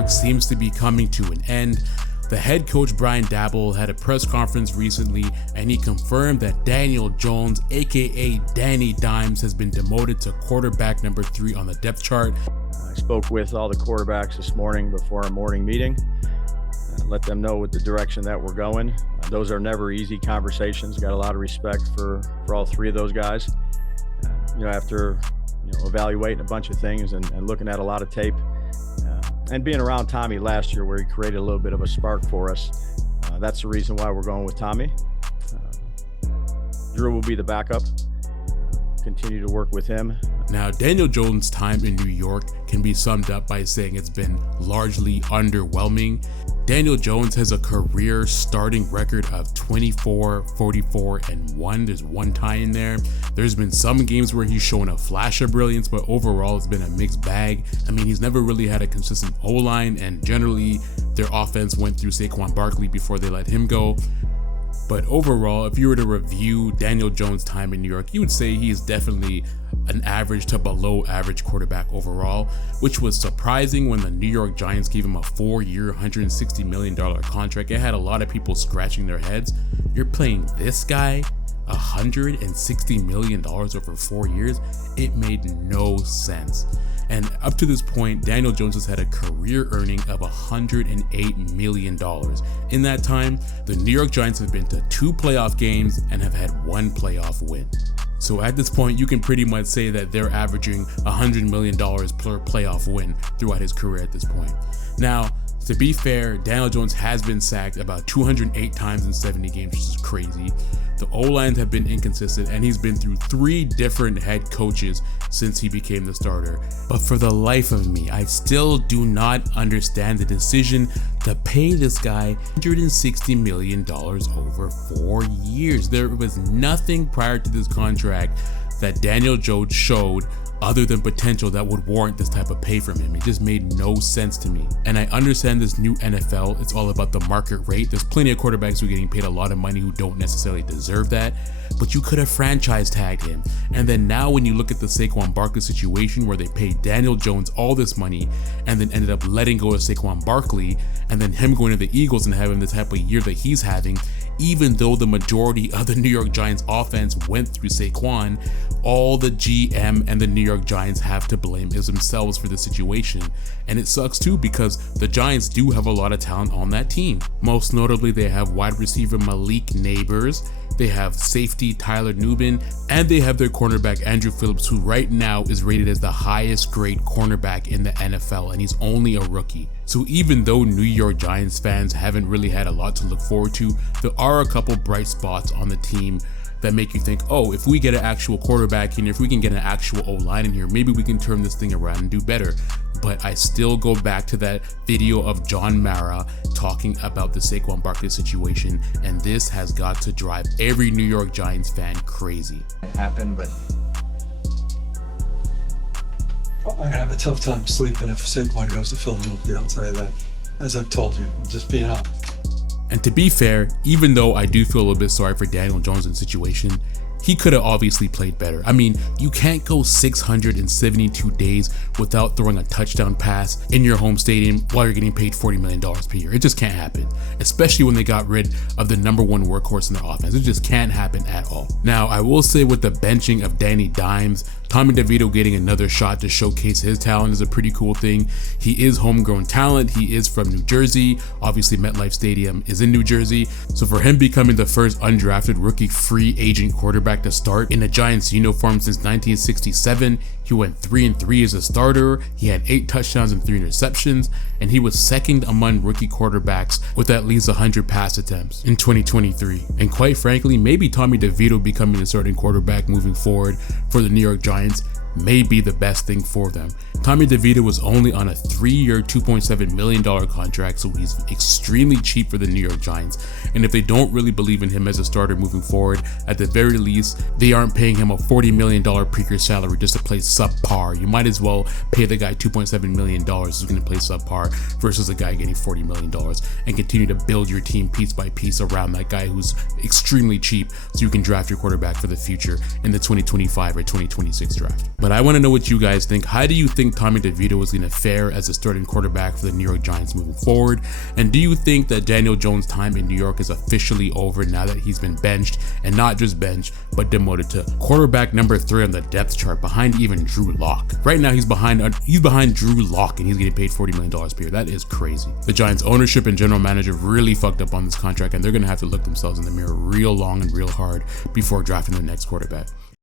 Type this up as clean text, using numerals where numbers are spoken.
York seems to be coming to an end. The head coach Brian Daboll had a press conference recently and he confirmed that Daniel Jones, aka Danny Dimes, has been demoted to quarterback number 3 on the depth chart. I spoke with all the quarterbacks this morning before our morning meeting. Let them know what the direction that we're going. Those are never easy conversations. Got a lot of respect for all 3 of those guys. After evaluating a bunch of things and looking at a lot of tape, and being around Tommy last year where he created a little bit of a spark for us, that's the reason why we're going with Tommy. Drew will be the backup. Continue to work with him. Now, Daniel Jones' time in New York can be summed up by saying it's been largely underwhelming. Daniel Jones has a career starting record of 24, 44, and 1. There's one tie in there. There's been some games where he's shown a flash of brilliance, but overall it's been a mixed bag. I mean, he's never really had a consistent O-line, and generally their offense went through Saquon Barkley before they let him go. But overall, if you were to review Daniel Jones' time in New York, you would say he is definitely an average to below average quarterback overall, which was surprising when the New York Giants gave him a 4-year, $160 million contract. It had a lot of people scratching their heads. You're playing this guy $160 million over 4 years? It made no sense. And up to this point, Daniel Jones has had a career earning of $108 million. In that time, the New York Giants have been to 2 playoff games and have had 1 playoff win. So at this point, you can pretty much say that they're averaging $100 million per playoff win throughout his career at this point. Now, to be fair, Daniel Jones has been sacked about 208 times in 70 games, which is crazy. The O-lines have been inconsistent, and he's been through 3 different head coaches since he became the starter. But for the life of me, I still do not understand the decision to pay this guy $160 million over 4 years. There was nothing prior to this contract that Daniel Jones showed other than potential that would warrant this type of pay from him. It just made no sense to me. And I understand this new NFL, it's all about the market rate. There's plenty of quarterbacks who are getting paid a lot of money who don't necessarily deserve that, but you could have franchise tagged him. And then now when you look at the Saquon Barkley situation where they paid Daniel Jones all this money and then ended up letting go of Saquon Barkley, and then him going to the Eagles and having the type of year that he's having, even though the majority of the New York Giants offense went through Saquon, all the GM and the New York Giants have to blame is themselves for the situation. And it sucks too because the Giants do have a lot of talent on that team. Most notably, they have wide receiver Malik Neighbors, they have safety Tyler Nubin, and they have their cornerback Andrew Phillips, who right now is rated as the highest grade cornerback in the NFL, and he's only a rookie. So even though New York Giants fans haven't really had a lot to look forward to, there are a couple bright spots on the team that make you think, oh, if we get an actual quarterback in here, if we can get an actual O-line in here, maybe we can turn this thing around and do better. But I still go back to that video of John Mara talking about the Saquon Barkley situation, and this has got to drive every New York Giants fan crazy. It happened, but I have a tough time sleeping if Saquon goes to Philadelphia, I'll tell you that. As I've told you, just being honest. And to be fair, even though I do feel a little bit sorry for Daniel Jones' situation, he could have obviously played better. I mean, you can't go 672 days without throwing a touchdown pass in your home stadium while you're getting paid $40 million per year. It just can't happen, especially when they got rid of the number 1 workhorse in their offense. It just can't happen at all. Now, I will say with the benching of Danny Dimes, Tommy DeVito getting another shot to showcase his talent is a pretty cool thing. He is homegrown talent. He is from New Jersey. Obviously, MetLife Stadium is in New Jersey. So for him becoming the first undrafted rookie free agent quarterback to start in a Giants uniform since 1967, he went 3-3 as a starter. He had 8 touchdowns and 3 interceptions, and he was second among rookie quarterbacks with at least 100 pass attempts in 2023. And quite frankly, maybe Tommy DeVito becoming the starting quarterback moving forward for the New York Giants may be the best thing for them. Tommy DeVito was only on a 3-year, $2.7 million contract, so he's extremely cheap for the New York Giants. And if they don't really believe in him as a starter moving forward, at the very least, they aren't paying him a $40 million per-year salary just to play subpar. You might as well pay the guy $2.7 million who's going to play subpar versus a guy getting $40 million and continue to build your team piece by piece around that guy who's extremely cheap so you can draft your quarterback for the future in the 2025 or 2026 draft. But I want to know what you guys think. How do you think think Tommy DeVito is going to fare as a starting quarterback for the New York Giants moving forward? And do you think that Daniel Jones' time in New York is officially over now that he's been benched, and not just benched, but demoted to quarterback number 3 on the depth chart, behind even Drew Lock? Right now he's behind Drew Lock, and he's getting paid $40 million per year. That is crazy. The Giants ownership and general manager really fucked up on this contract, and they're going to have to look themselves in the mirror real long and real hard before drafting their next quarterback.